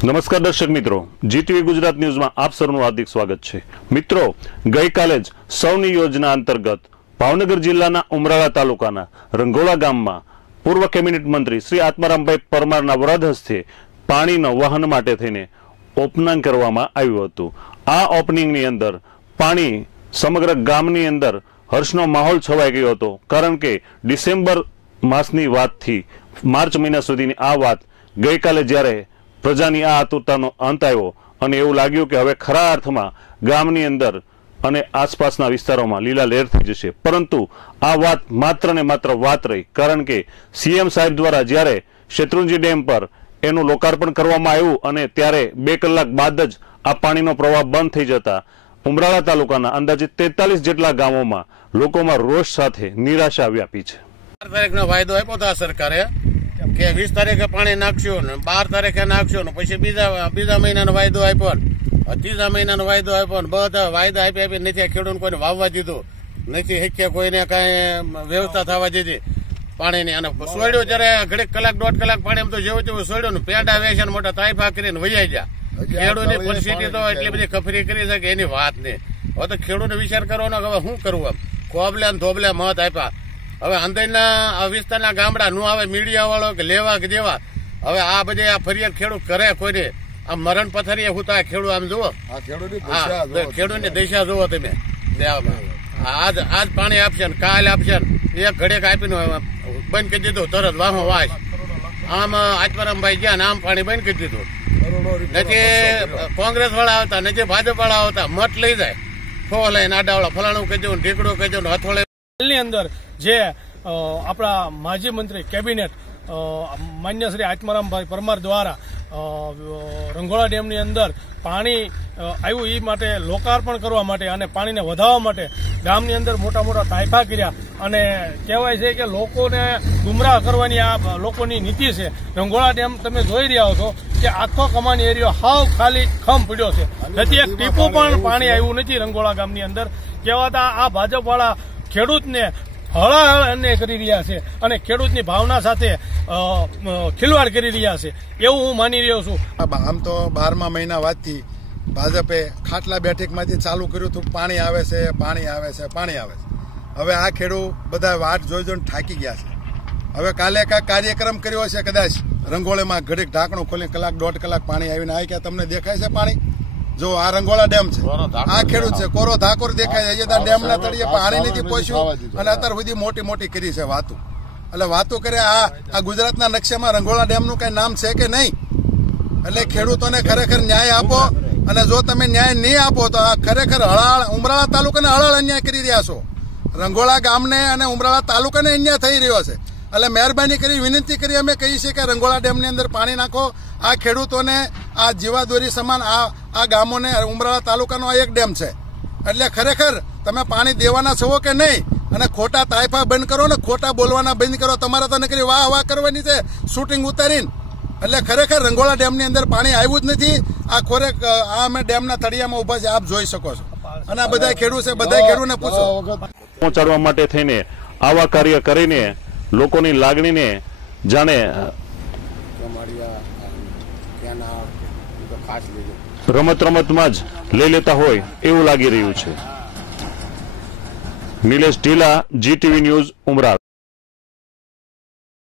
નમસ્કાર દર્શક મિત્રો. જીટીવી ગુજરાત ન્યૂઝમાં આપ સૌનું હાર્દિક સ્વાગત છે. મિત્રો, ગઈકાલે જ સૌની યોજના અંતર્ગત ભાવનગર જિલ્લાના ઉમરાળા તાલુકાના રંગોળા ગામમાં પૂર્વ કેબિનેટ મંત્રી શ્રી આત્મારામભાઈ પરમારના વરદ હસ્તે પાણીના વહન માટે થઈને ઓપનિંગ કરવામાં આવ્યું હતું. આ ઓપનિંગની અંદર પાણી સમગ્ર ગામની અંદર હર્ષનો માહોલ છવાઈ ગયો હતો. કારણ કે ડિસેમ્બર માસની વાતથી માર્ચ મહિના સુધીની આ વાત ગઈકાલે જ્યારે પ્રજાની આ આતુરતાનો અંત આવ્યો અને એવું લાગ્યું કે હવે ખરા અર્થમાં ગામની અંદર અને આસપાસના વિસ્તારોમાં લીલા લહેર થઈ જશે. પરંતુ આ વાત માત્ર ને માત્ર વાત રહી. કારણ કે સીએમ સાહેબ દ્વારા જ્યારે શેત્રુંજી ડેમ પર એનું લોકાર્પણ કરવામાં આવ્યું અને ત્યારે બે કલાક બાદ જ આ પાણીનો પ્રવાહ બંધ થઈ જતા ઉમરાળા તાલુકાના અંદાજે તેતાલીસ જેટલા ગામોમાં લોકોમાં રોષ સાથે નિરાશા વ્યાપી છે. સરકારે કે વીસ તારીખે પાણી નાખશું ને બાર તારીખે નાખશું ને પછી બીજા બીજા મહિનાનો વાયદો આપ્યો ને. ત્રીજા મહિનાનો વાયદો આપ્યો ને બધા વાયદા આપી આપી નથી ખેડૂતને કોઈને વાવવા દીધું. નથી શક્ય કોઈને કાંઈ વ્યવસ્થા થવા દીધી. પાણીની અને સોડ્યું જ્યારે ઘડીક કલાક દોઢ કલાક પાણી એમ તો જેવું તેવું સોડ્યું ને પેડા વેચે ને મોટા તાઇફા કરીને વૈયા ગયા. ખેડૂતની પરિસ્થિતિ તો એટલી બધી ખફરી કરી છે કે એની વાત નહીં. હવે તો ખેડૂતને વિચાર કરવાનો હવે શું કરવું એમ ખોબલે ને થોબલે મત આપ્યા. હવે અંદરના વિસ્તારના ગામડા નું આવે મીડિયા વાળો કે લેવા કે દેવા. હવે આ બધે આ ફરિયાદ ખેડૂત કરે કોઈને. આ મરણ પથરીએ હુતા ખેડૂત આમ જુઓ. ખેડૂત હા દશા જુઓ. તમે. આજ આજ પાણી આપશે ને કાલ આપશે ને એક ઘડેક આપીને બંધ કરી દીધું તરત વાહો વાસ. આમ આત્મારામભાઈ ગયા ને આમ પાણી બંધ કરી દીધું. નથી કોંગ્રેસ વાળા આવતા નથી ભાજપ વાળા આવતા મત લઈ જાય. ફો લઈને આડાવાળા ફલાણું કહી દઉં ઢીકડું કહી દઉં હથોળે ની અંદર જે આપણા માજી મંત્રી કેબિનેટ માન્ય શ્રી આત્મારામભાઈ પરમાર દ્વારા રંગોળા ડેમની અંદર પાણી આવ્યું એ માટે લોકાર્પણ કરવા માટે અને પાણીને વધારવા માટે ગામની અંદર મોટા મોટા ટાઈફા કર્યા. અને કહેવાય છે કે લોકોને ગુમરાહ કરવાની આ લોકોની નીતિ છે. રંગોળા ડેમ તમે જોઈ રહ્યા છો કે આખો કમાની એરિયો હાવ ખાલી ખમ પડ્યો છે. નથી એક ટીપું પણ પાણી આવ્યું નથી રંગોળા ગામની અંદર. કહેવાતા આ ભાજપવાળા ખેડૂતને હળાહળ અન્યાય કરી રહ્યા છે અને ખેડૂતની ભાવના સાથે ખિલવાડ કરી રહ્યા છે. એવું હું માની રહ્યો છું. આમ તો બારમા મહિના વાતથી ભાજપે ખાટલા બેઠકમાંથી ચાલુ કર્યું હતું. પાણી આવે છે, પાણી આવે છે, પાણી આવે છે. હવે આ ખેડૂત બધા વાટ જોઈ જોઈને થાકી ગયા છે. હવે કાલે કાંઈ કાર્યક્રમ કર્યો છે કદાચ. રંગોળીમાં ઘડીક ઢાંકણું ખોલીને કલાક દોઢ કલાક પાણી આવીને આવી ગયા તમને દેખાય છે પાણી? જો આ રંગોળા ડેમ છે. આ ખેડૂત છે. કોરો ધાકોર દેખાય છે. અહીંયા ડેમ ના તળિયે પાણી નથી પહોંચ્યું અને અત્યાર સુધી મોટી મોટી કરી છે વાતો. એટલે વાતો કરે આ આ ગુજરાતના નકશામાં રંગોળા ડેમનું કઈ નામ છે કે નહીં? એટલે ખેડૂતોને ખરેખર ન્યાય આપો અને જો તમે ન્યાય નહીં આપો તો આ ખરેખર હળાળ ઉમરાળા તાલુકાને હળાળ અન્યાય કરી રહ્યા છો. રંગોળા ગામને અને ઉમરાળા તાલુકાને અન્યાય થઈ રહ્યો છે. એટલે મહેરબાની કરી વિનંતી કરી અમે કહીએ છીએ કે રંગોળા ડેમની અંદર પાણી નાખો. આ ખેડૂતોને આ જીવાદોરી સમાન આ આ ગામોને ઉમરાળા તાલુકાનો આ એક ડેમ છે. એટલે ખરેખર તમે પાણી દેવાના છો કે નહીં અને ખોટા તાયફા બંધ કરો ને ખોટા બોલવાના બંધ કરો તમારે તો નકરી વાહ વાહ કરવાની છે શૂટિંગ ઉતારીને. એટલે ખરેખર રંગોળા ડેમની અંદર પાણી આવ્યું જ નથી. આ ખોરેક આ અમે ડેમના તળિયામાં ઊભા છે આપ જોઈ શકો છો. અને આ બધા ખેડૂત છે બધા ખેડૂતને પૂછો. પહોંચાડવા માટે થઈને આવા કાર્ય કરીને લોકોની લાગણીને જાણે રમત રમતમાં જ લઈ લેતા હોય એવું લાગી રહ્યું છે. નિલેશ ઢીલા જીટીવી ન્યૂઝ ઉમરાળ.